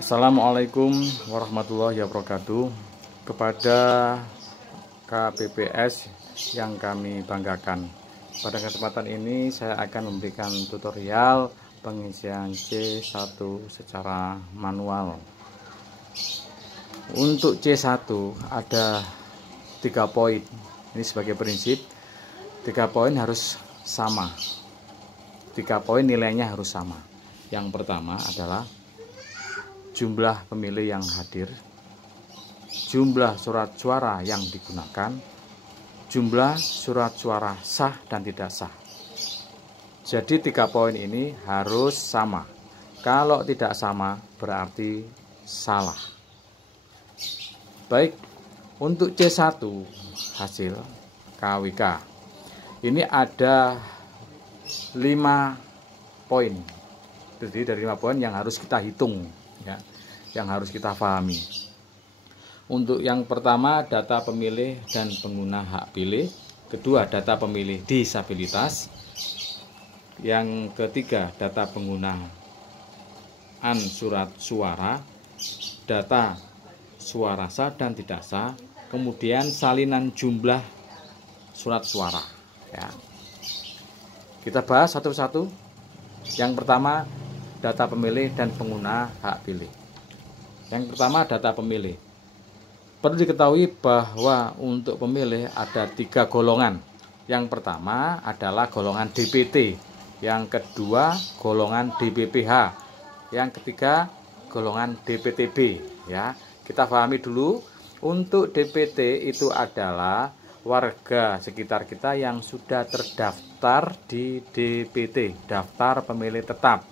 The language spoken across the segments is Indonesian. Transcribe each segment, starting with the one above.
Assalamualaikum warahmatullahi wabarakatuh. Kepada KPPS yang kami banggakan, pada kesempatan ini saya akan memberikan tutorial pengisian C1 secara manual. Untuk C1 ada 3 poin. Ini sebagai prinsip, 3 poin harus sama. 3 poin nilainya harus sama. Yang pertama adalah jumlah pemilih yang hadir, jumlah surat suara yang digunakan, jumlah surat suara sah dan tidak sah. Jadi 3 poin ini harus sama. Kalau tidak sama berarti salah. Baik, untuk C1 hasil KWK ini ada 5 poin. Jadi dari 5 poin yang harus kita hitung, ya, yang harus kita pahami. Untuk yang pertama, data pemilih dan pengguna hak pilih. Kedua, data pemilih disabilitas. Yang ketiga, data penggunaan surat suara, data suara sah dan tidak sah, kemudian salinan jumlah surat suara, ya. Kita bahas satu-satu. Yang pertama, data pemilih dan pengguna hak pilih. Yang pertama, data pemilih. Perlu diketahui bahwa untuk pemilih ada 3 golongan. Yang pertama adalah golongan DPT, yang kedua golongan DPPH, yang ketiga golongan DPTB, ya. Kita pahami dulu. Untuk DPT itu adalah warga sekitar kita yang sudah terdaftar di DPT, daftar pemilih tetap,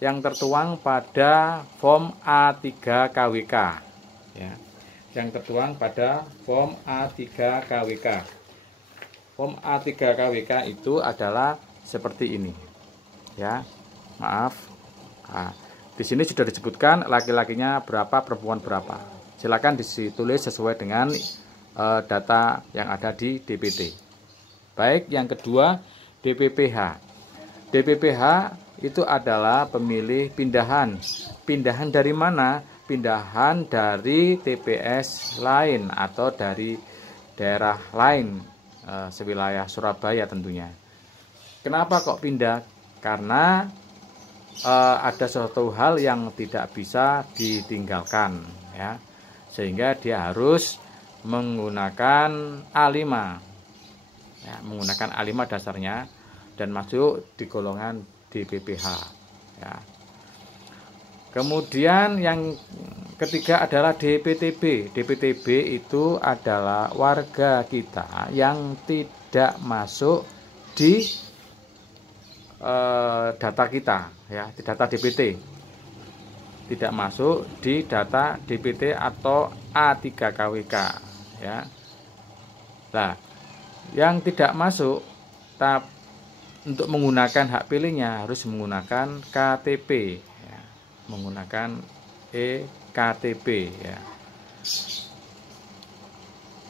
yang tertuang pada form A3 KWK, ya. Yang tertuang pada form A3 KWK. Form A3 KWK itu adalah seperti ini, ya. Maaf. Nah, di sini sudah disebutkan laki-lakinya berapa, perempuan berapa. Silakan ditulis sesuai dengan data yang ada di DPT. Baik, yang kedua DPPH. DPPH itu adalah pemilih pindahan. Pindahan dari mana? Pindahan dari TPS lain atau dari daerah lain, sewilayah Surabaya tentunya. Kenapa kok pindah? Karena ada suatu hal yang tidak bisa ditinggalkan, ya, sehingga dia harus menggunakan A5, ya, menggunakan A5 dasarnya dan masuk di golongan DPPH, ya. Kemudian yang ketiga adalah DPTB. DPTB itu adalah warga kita yang tidak masuk di data kita, ya, di data DPT, tidak masuk di data DPT atau A3 KWK, ya. Nah, yang tidak masuk untuk menggunakan hak pilihnya harus menggunakan KTP, ya, menggunakan eKTP, ya.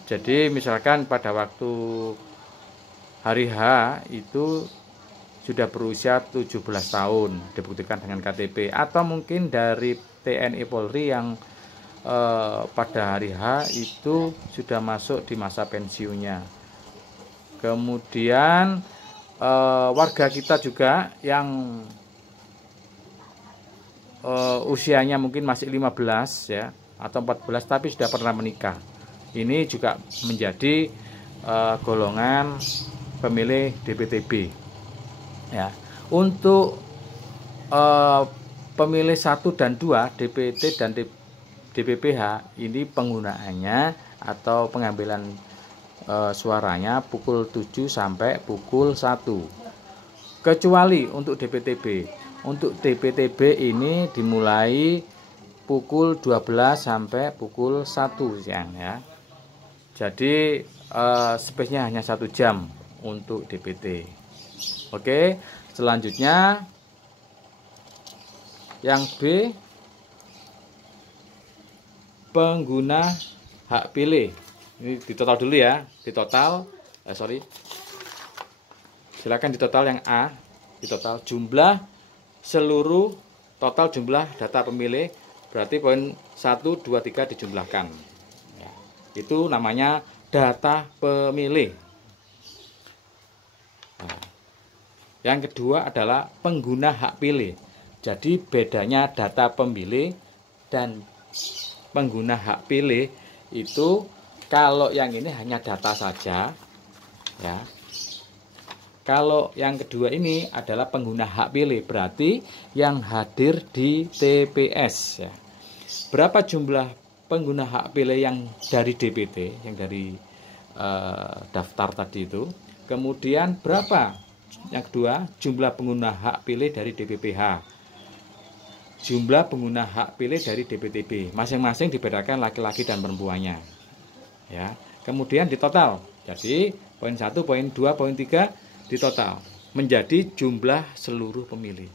Jadi misalkan pada waktu hari H itu sudah berusia 17 tahun, dibuktikan dengan KTP, atau mungkin dari TNI Polri yang pada hari H itu sudah masuk di masa pensiunnya. Kemudian warga kita juga yang usianya mungkin masih 15, ya, atau 14 tapi sudah pernah menikah. Ini juga menjadi golongan pemilih DPTB, ya. Untuk pemilih 1 dan 2 DPT dan DPPH ini penggunaannya atau pengambilan suaranya pukul 7 sampai pukul 1. Kecuali untuk DPTB. Untuk DPTB ini dimulai pukul 12 sampai pukul 1 siang, ya. Jadi space-nya hanya 1 jam untuk DPT. Oke, selanjutnya yang B, pengguna hak pilih. Ini ditotal dulu, ya, ditotal. Silakan ditotal yang A, ditotal jumlah seluruh total jumlah data pemilih Berarti poin 1, 2, 3 dijumlahkan. Ya, itu namanya data pemilih. Nah, yang kedua adalah pengguna hak pilih. Jadi bedanya data pemilih dan pengguna hak pilih itu, kalau yang ini hanya data saja, ya. Kalau yang kedua ini adalah pengguna hak pilih, berarti yang hadir di TPS, ya. Berapa jumlah pengguna hak pilih yang dari DPT, yang dari daftar tadi itu. Kemudian berapa yang kedua jumlah pengguna hak pilih dari DPPH, jumlah pengguna hak pilih dari DPTB, masing-masing dibedakan laki-laki dan perempuannya, ya. Kemudian ditotal, jadi poin 1, poin 2, poin 3 ditotal menjadi jumlah seluruh pemilih.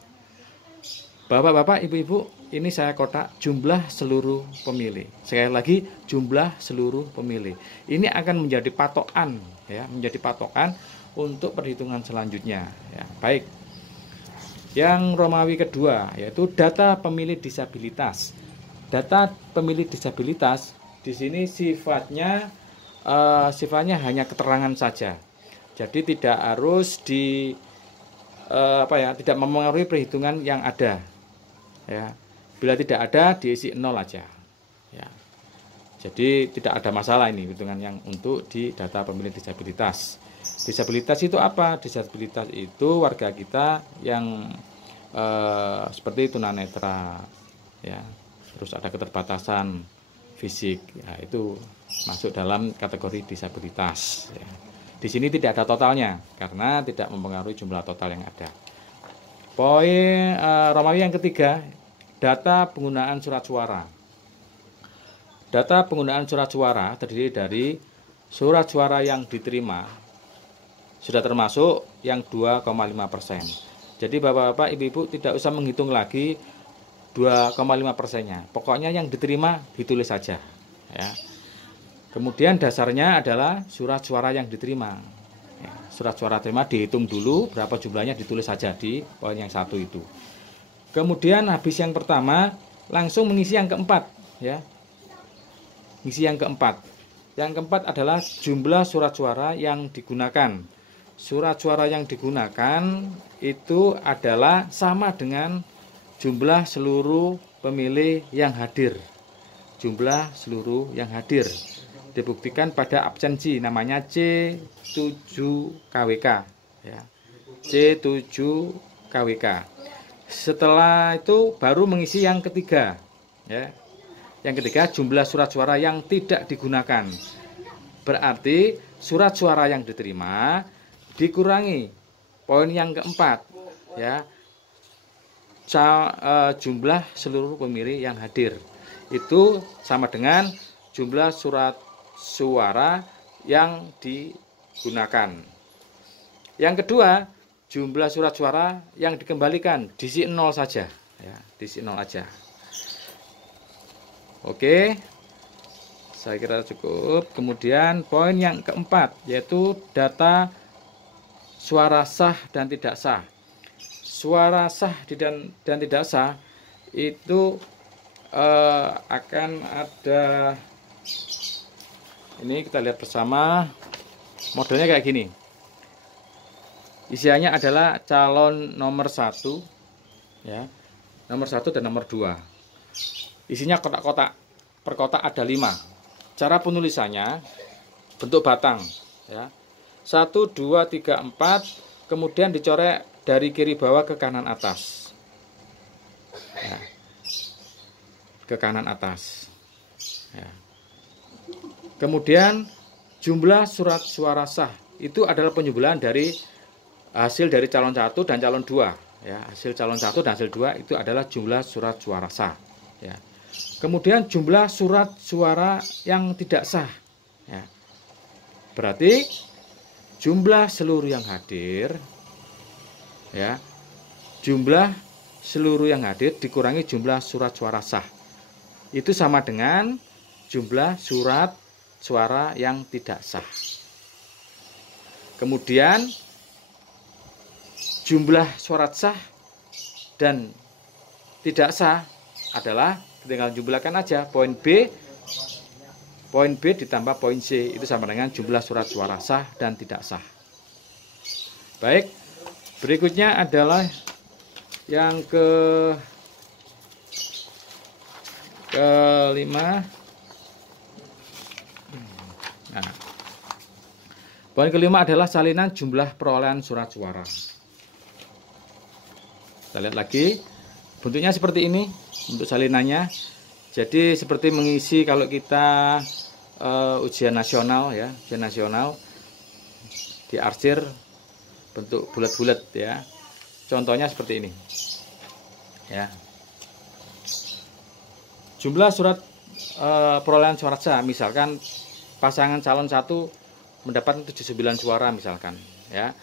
Bapak-bapak, ibu-ibu, ini saya kotak jumlah seluruh pemilih. Sekali lagi, jumlah seluruh pemilih. Ini akan menjadi patokan, ya, menjadi patokan untuk perhitungan selanjutnya, ya. Baik. Yang Romawi kedua yaitu data pemilih disabilitas. Data pemilih disabilitas di sini sifatnya hanya keterangan saja. Jadi tidak harus tidak mempengaruhi perhitungan yang ada. Ya. Bila tidak ada diisi 0 aja. Ya. Jadi tidak ada masalah ini hitungan yang untuk di data pemilih disabilitas. Disabilitas itu apa? Disabilitas itu warga kita yang seperti tunanetra, ya, terus ada keterbatasan fisik, ya, itu masuk dalam kategori disabilitas. Ya. Di sini tidak ada totalnya karena tidak mempengaruhi jumlah total yang ada. Poin Romawi yang ketiga, data penggunaan surat suara. Data penggunaan surat suara terdiri dari surat suara yang diterima, sudah termasuk yang 2,5%. Jadi bapak-bapak, ibu-ibu tidak usah menghitung lagi 2,5%-nya. Pokoknya yang diterima ditulis saja, ya. Kemudian dasarnya adalah surat suara yang diterima. Ya, surat suara terima dihitung dulu berapa jumlahnya, ditulis saja di poin yang 1 itu. Kemudian habis yang pertama langsung mengisi yang keempat, ya. Mengisi yang keempat. Yang keempat adalah jumlah surat suara yang digunakan. Surat suara yang digunakan itu adalah sama dengan jumlah seluruh pemilih yang hadir. Jumlah seluruh yang hadir dibuktikan pada absensi, namanya C7KWK, ya. C7KWK. Setelah itu baru mengisi yang ketiga, ya. Yang ketiga jumlah surat suara yang tidak digunakan. Berarti surat suara yang diterima dikurangi poin yang keempat, ya, jumlah seluruh pemilih yang hadir itu sama dengan jumlah surat suara yang digunakan. Yang kedua, jumlah surat suara yang dikembalikan diisi 0 saja, ya, diisi 0 aja. Oke, saya kira cukup. Kemudian poin yang keempat yaitu data suara sah dan tidak sah. Suara sah dan tidak sah itu akan ada, ini kita lihat bersama, modelnya kayak gini. Isiannya adalah calon nomor 1, ya, nomor 1 dan nomor 2. Isinya kotak-kotak, per kotak ada 5. Cara penulisannya bentuk batang, ya. 1, 2, 3, 4, kemudian dicorek dari kiri bawah ke kanan atas, ya. Ke kanan atas, ya. Kemudian jumlah surat suara sah itu adalah penjumlahan dari hasil dari calon 1 dan calon 2, ya. Hasil calon 1 dan hasil 2 itu adalah jumlah surat suara sah, ya. Kemudian jumlah surat suara yang tidak sah, ya. Berarti jumlah seluruh yang hadir, ya, jumlah seluruh yang hadir dikurangi jumlah surat suara sah, itu sama dengan jumlah surat suara yang tidak sah. Kemudian jumlah surat sah dan tidak sah adalah tinggal jumlahkan aja poin B ditambah poin C, itu sama dengan jumlah surat suara sah dan tidak sah. Baik, berikutnya adalah yang kelima. Nah, poin kelima adalah salinan jumlah perolehan surat suara. Kita lihat lagi, bentuknya seperti ini untuk salinannya. Jadi seperti mengisi kalau kita ujian nasional ya, ujian nasional diarsir bentuk bulat-bulat ya. Contohnya seperti ini. Ya. Jumlah surat perolehan suara sah, misalkan pasangan calon 1 mendapat 79 suara misalkan ya.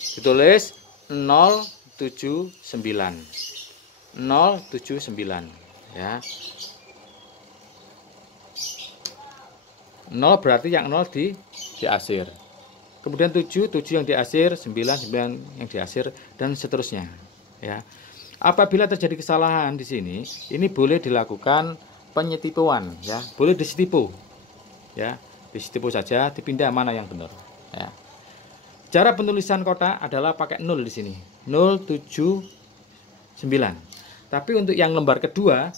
Ditulis 079 ya. 0 berarti yang 0 diasir. Kemudian 7 yang diasir, 9 yang diasir, dan seterusnya ya. Apabila terjadi kesalahan di sini, ini boleh dilakukan penyetipuan ya, boleh disetipu ya, disetipu saja, dipindah mana yang benar ya. Cara penulisan kotak adalah pakai 0 di sini, 079. Tapi untuk yang lembar kedua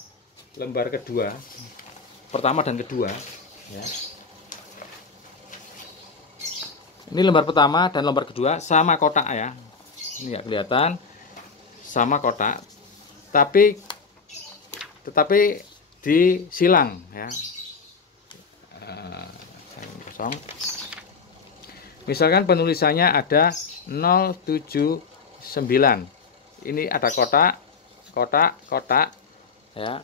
pertama dan kedua ya. Ini lembar pertama dan lembar kedua sama kotak ya. Ini nggak kelihatan, sama kotak, tetapi disilang ya. Kosong. Misalkan penulisannya ada 079. Ini ada kotak ya.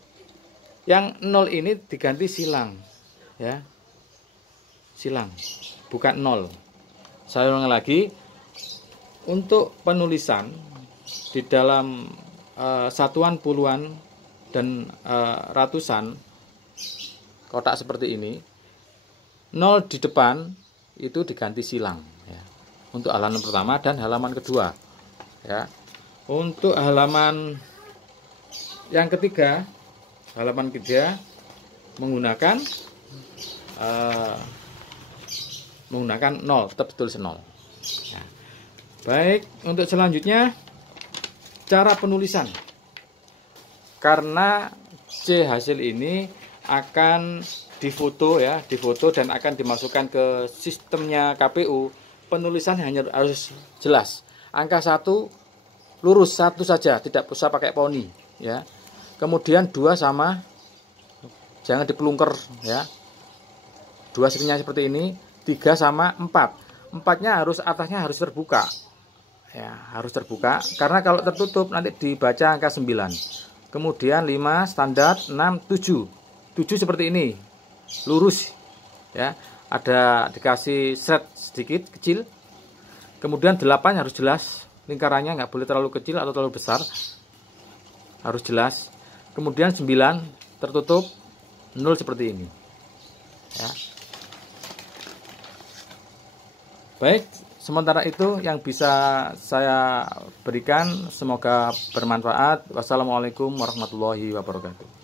Yang 0 ini diganti silang ya. Silang, bukan 0. Saya ulang lagi, untuk penulisan di dalam satuan, puluhan, dan ratusan kotak seperti ini, 0 di depan itu diganti silang ya. Untuk halaman pertama dan halaman kedua ya. Untuk halaman yang ketiga, halaman ketiga menggunakan 0, tetap tulis 0 ya. Baik, untuk selanjutnya cara penulisan. Karena C hasil ini akan difoto ya, difoto dan akan dimasukkan ke sistemnya KPU. Penulisan hanya harus jelas. Angka 1 lurus, 1 saja, tidak usah pakai poni ya. Kemudian 2 sama, jangan dipelungker ya. 2 seperti ini, 3 sama 4. 4-nya harus, atasnya harus terbuka. Ya, harus terbuka karena kalau tertutup nanti dibaca angka 9. Kemudian 5 standar, 6, 7. 7 seperti ini. Lurus ya. Ada dikasih set sedikit kecil. Kemudian 8 harus jelas lingkarannya, nggak boleh terlalu kecil atau terlalu besar. Harus jelas. Kemudian 9 tertutup, 0 seperti ini. Ya. Baik, sementara itu yang bisa saya berikan, semoga bermanfaat. Wassalamualaikum warahmatullahi wabarakatuh.